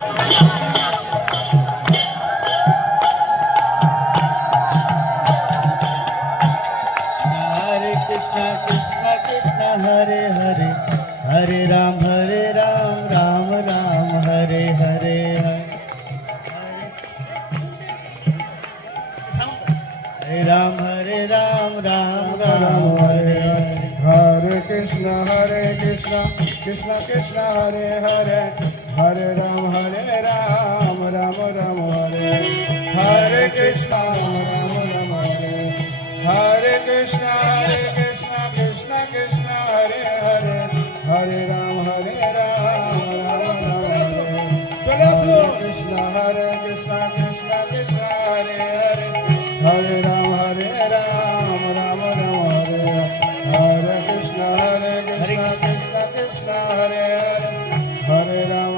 Krishna Krishna Hare Hare Hare Ram Ram Ram Hare Hare Krishna Ram Hare Hare Krishna Krishna Krishna Hare Hare Hare Ram Ram Ram Hare Krishna Krishna Krishna Hare Hare Hare Ram Ram Ram Hare Hare Krishna Krishna Krishna Hare Hare Hare Ram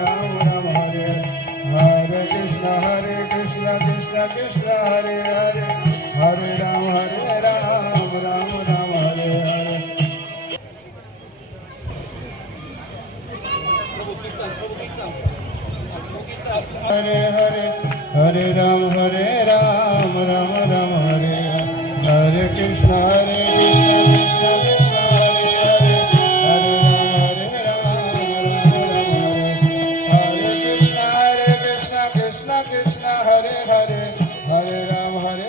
Ram Ram Hare Hare Krishna Krishna Krishna Hare Hare Hare Ram Ram Ram Hare Hare Hare Hare Hare Ram Ram Ram Hare Hare Krishna Krishna Krishna Hare Hare Hare Krishna Krishna Hare Hare Hare Ram Ram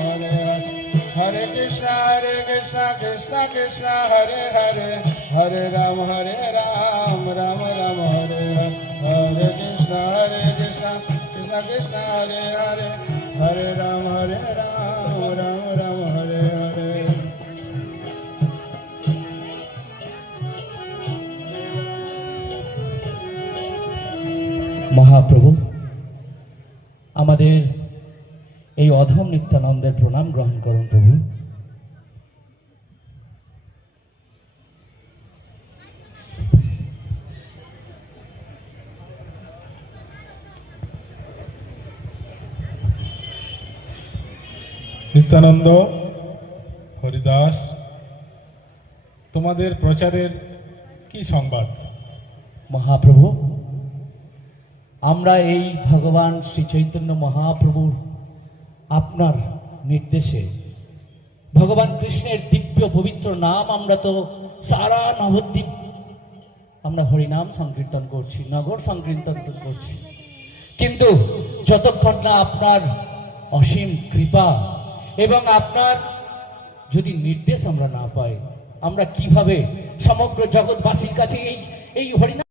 Hare Hare Krishna Krishna Krishna Hare Hare Hare Ram Ram Hare Hare Krishna Krishna Krishna Hare Hare Hare Ram Ram Hare Hare Mahaprabhu, আমাদের এই অধম নিত্যানন্দের প্রণাম গ্রহণ করুন প্রভু। নিত্যানন্দ, হরিদাস, তোমাদের প্রচারের কি সংবাদ? মহাপ্রভু, আমরা এই ভগবান শ্রী চৈতন্য মহাপ্রভুর আপনার নির্দেশে ভগবান কৃষ্ণের দিব্য পবিত্র নাম আমরা তো সারা নবদ্বীপ আমরা হরিনাম সংকীর্তন করছি, নগর সংকীর্তন করছি, কিন্তু যতক্ষণ না আপনার অসীম কৃপা এবং আপনার যদি নির্দেশ আমরা না পাই, আমরা কিভাবে সমগ্র জগৎবাসীর কাছে এই হরিনাম